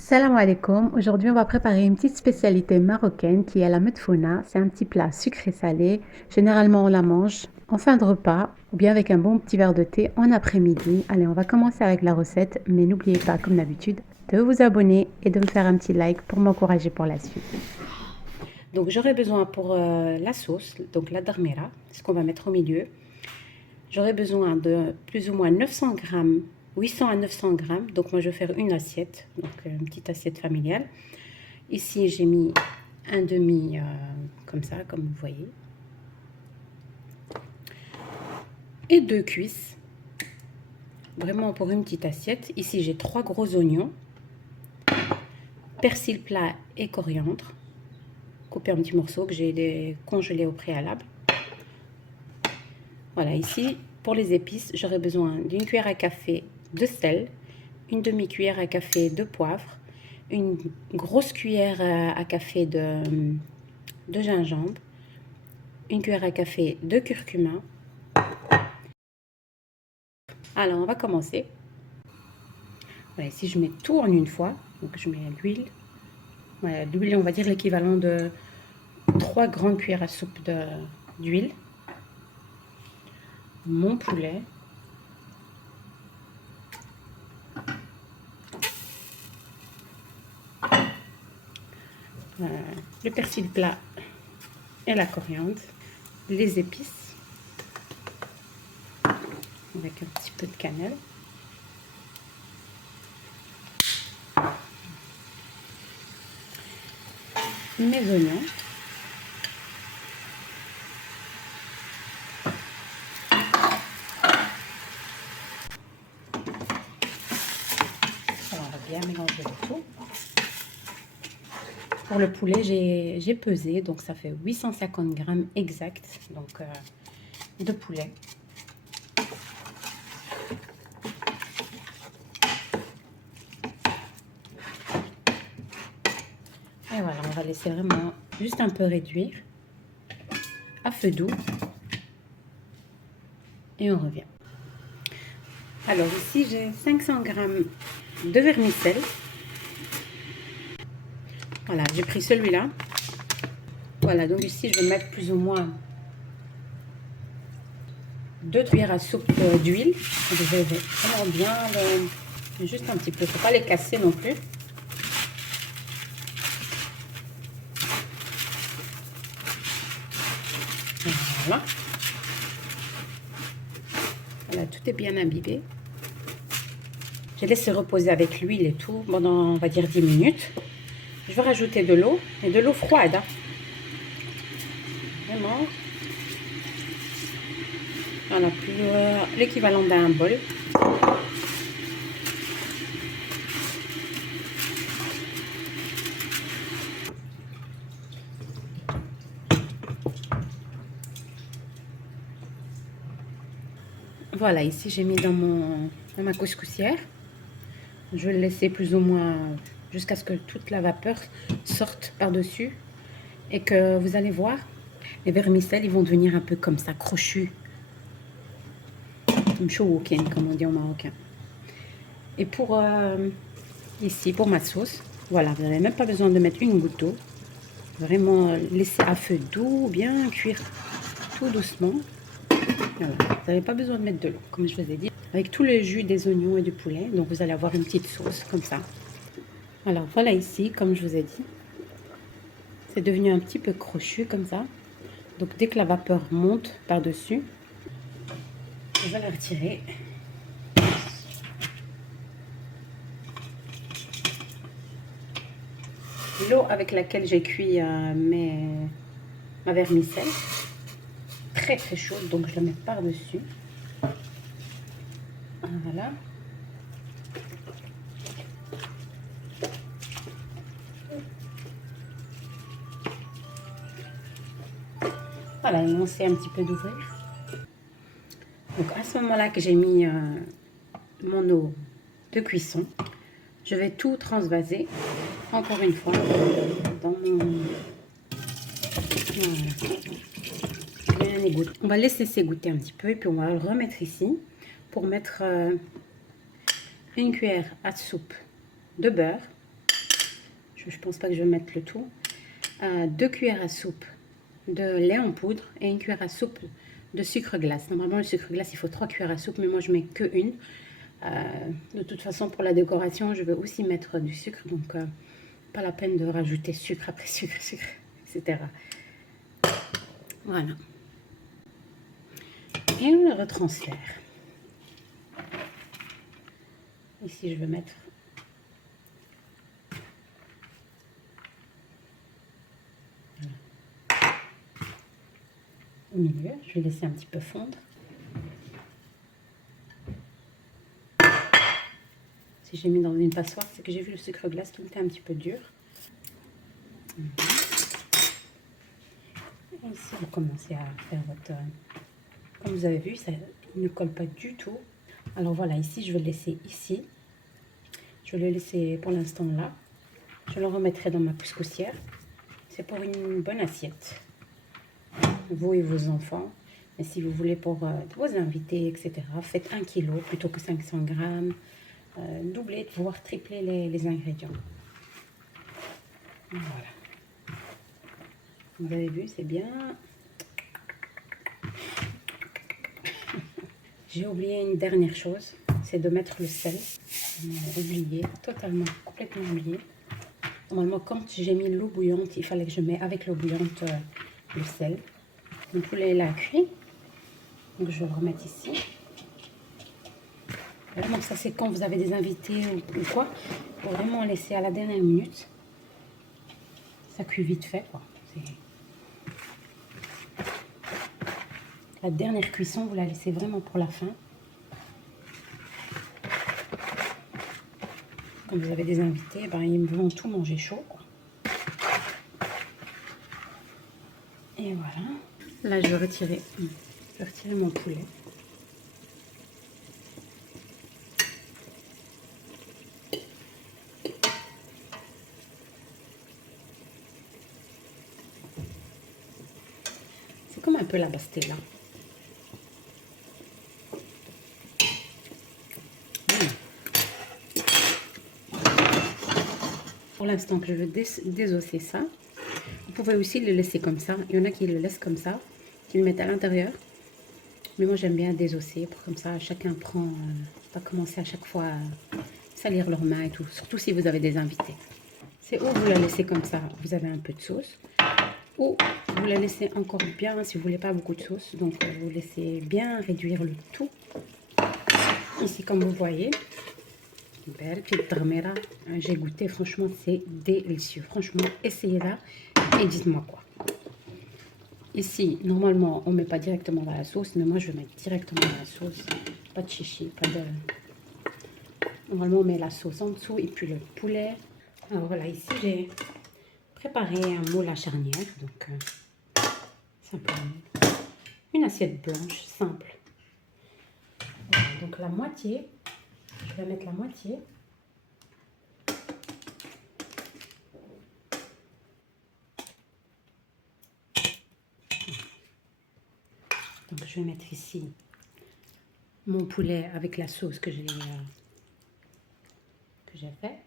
Salam alaikum. Aujourd'hui, on va préparer une petite spécialité marocaine qui est la medfouna. C'est un petit plat sucré-salé. Généralement, on la mange en fin de repas ou bien avec un bon petit verre de thé en après-midi. Allez, on va commencer avec la recette, mais n'oubliez pas, comme d'habitude, de vous abonner et de me faire un petit like pour m'encourager pour la suite. Donc, j'aurai besoin pour la sauce, donc la darmera, ce qu'on va mettre au milieu. J'aurai besoin de plus ou moins 900 grammes, 800 à 900 grammes. Donc moi je vais faire une assiette, donc une petite assiette familiale. Ici j'ai mis un demi comme ça, comme vous voyez. Et 2 cuisses, vraiment pour une petite assiette. Ici j'ai 3 gros oignons, persil plat et coriandre, coupé en petits morceaux que j'ai congelés au préalable. Voilà, ici, pour les épices, j'aurai besoin d'une cuillère à café de sel, une demi-cuillère à café de poivre, une grosse cuillère à café de gingembre, une cuillère à café de curcuma. Alors, on va commencer. Voilà, ici, je mets tout en une fois. Donc, je mets l'huile. Voilà, l'huile, on va dire l'équivalent de 3 grandes cuillères à soupe d'huile. Mon poulet. Le persil plat et la coriandre, les épices avec un petit peu de cannelle, mes oignons, alors on va bien mélanger le tout. Pour le poulet, j'ai pesé, donc ça fait 850 grammes exact, donc de poulet. Et voilà, on va laisser vraiment juste un peu réduire à feu doux. Et on revient. Alors ici, j'ai 500 grammes de vermicelle. Voilà, j'ai pris celui-là. Voilà, donc ici, je vais mettre plus ou moins 2 cuillères à soupe d'huile. Je vais vraiment bien, juste un petit peu, il ne faut pas les casser non plus. Voilà. Voilà, tout est bien imbibé. Je laisse reposer avec l'huile et tout pendant, on va dire, 10 minutes. Je vais rajouter de l'eau, et de l'eau froide. Hein. Vraiment. Voilà, l'équivalent d'un bol. Voilà, ici j'ai mis dans ma couscoussière. Je vais le laisser plus ou moins jusqu'à ce que toute la vapeur sorte par-dessus. Et que vous allez voir, les vermicelles, ils vont devenir un peu comme ça, crochus. Comme on dit en marocain. Et pour ici, pour ma sauce, voilà, vous n'avez même pas besoin de mettre une goutte d'eau. Vraiment laisser à feu doux, bien cuire tout doucement. Voilà. Vous n'avez pas besoin de mettre de l'eau, comme je vous ai dit. Avec tout le jus des oignons et du poulet, donc vous allez avoir une petite sauce comme ça. Alors voilà ici, comme je vous ai dit, c'est devenu un petit peu crochu comme ça. Donc dès que la vapeur monte par-dessus, on va la retirer. L'eau avec laquelle j'ai cuit ma vermicelle, très très chaude, donc je la mets par-dessus. Voilà. Voilà, il commençait un petit peu d'ouvrir. Donc à ce moment-là que j'ai mis mon eau de cuisson, je vais tout transvaser, encore une fois, dans mon... Voilà. On va laisser s'égoutter un petit peu et puis on va le remettre ici pour mettre une cuillère à soupe de beurre. je pense pas que je vais mettre le tout. 2 cuillères à soupe de lait en poudre et 1 cuillère à soupe de sucre glace. Normalement, le sucre glace, il faut 3 cuillères à soupe, mais moi, je mets que une. De toute façon, pour la décoration, je veux aussi mettre du sucre, donc pas la peine de rajouter sucre après sucre, etc. Voilà. Et on le retransfère. Ici, je vais mettre au milieu. Je vais laisser un petit peu fondre. Si j'ai mis dans une passoire, c'est que j'ai vu le sucre glace qui était un petit peu dur. Et ici, vous commencez à faire votre... Comme vous avez vu, ça ne colle pas du tout. Alors voilà, ici, je vais le laisser ici. Je vais le laisser pour l'instant là. Je le remettrai dans ma couscoussière. C'est pour une bonne assiette. Vous et vos enfants. Et si vous voulez pour vos invités, etc., faites 1 kg plutôt que 500 grammes. Doublez, voire tripler les ingrédients. Voilà. Vous avez vu, c'est bien. J'ai oublié une dernière chose, c'est de mettre le sel. Oublié, totalement, complètement oublié. Normalement, quand j'ai mis l'eau bouillante, il fallait que je mette avec l'eau bouillante le sel. Mon poulet est cuit, donc je vais le remettre ici. Vraiment, ça c'est quand vous avez des invités ou quoi. Il faut vraiment laisser à la dernière minute. Ça cuit vite fait, quoi. La dernière cuisson, vous la laissez vraiment pour la fin. Quand vous avez des invités, ben, ils vont tout manger chaud, quoi. Et voilà. Là, je vais retirer mon poulet. C'est comme un peu la pastella. Pour l'instant que je veux désosser ça, vous pouvez aussi le laisser comme ça. Il y en a qui le laissent comme ça, qui le mettent à l'intérieur. Mais moi j'aime bien désosser pour comme ça chacun prend, pas commencer à chaque fois à salir leurs mains et tout. Surtout si vous avez des invités. C'est ou vous la laissez comme ça, vous avez un peu de sauce. Ou vous la laissez encore bien si vous voulez pas beaucoup de sauce. Donc vous laissez bien réduire le tout. Ici comme vous voyez. J'ai goûté, franchement c'est délicieux. Franchement, essayez-la et dites-moi quoi. Ici, normalement, on ne met pas directement dans la sauce, mais moi je vais mettre directement dans la sauce. Pas de chichi, pas de... Normalement, on met la sauce en dessous et puis le poulet. Alors voilà, ici j'ai préparé un moule à charnière, donc simplement une assiette blanche simple. Voilà, donc la moitié, je vais mettre la moitié. Donc je vais mettre ici mon poulet avec la sauce que j'ai fait.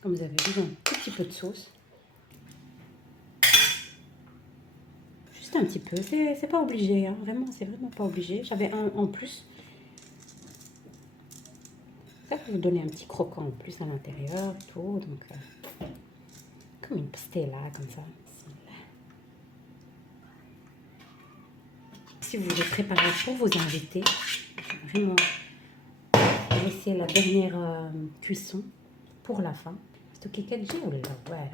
Comme vous avez vu, un tout petit peu de sauce. Juste un petit peu, c'est pas obligé, hein. Vraiment, c'est vraiment pas obligé. J'avais un en plus. Ça peut vous donner un petit croquant en plus à l'intérieur, tout. Donc, comme une pastella, comme ça. Si vous voulez préparer pour vos invités, vraiment, laissez la dernière cuisson pour la fin. C'est ok, quel jour là? Ouais.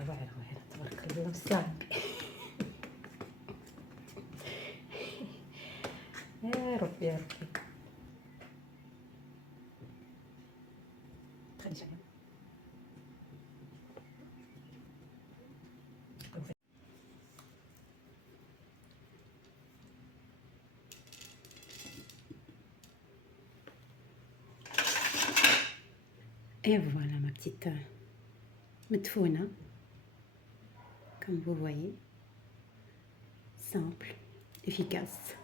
Traditionnel. Et voilà ma petite metfouna, comme vous voyez, simple, efficace.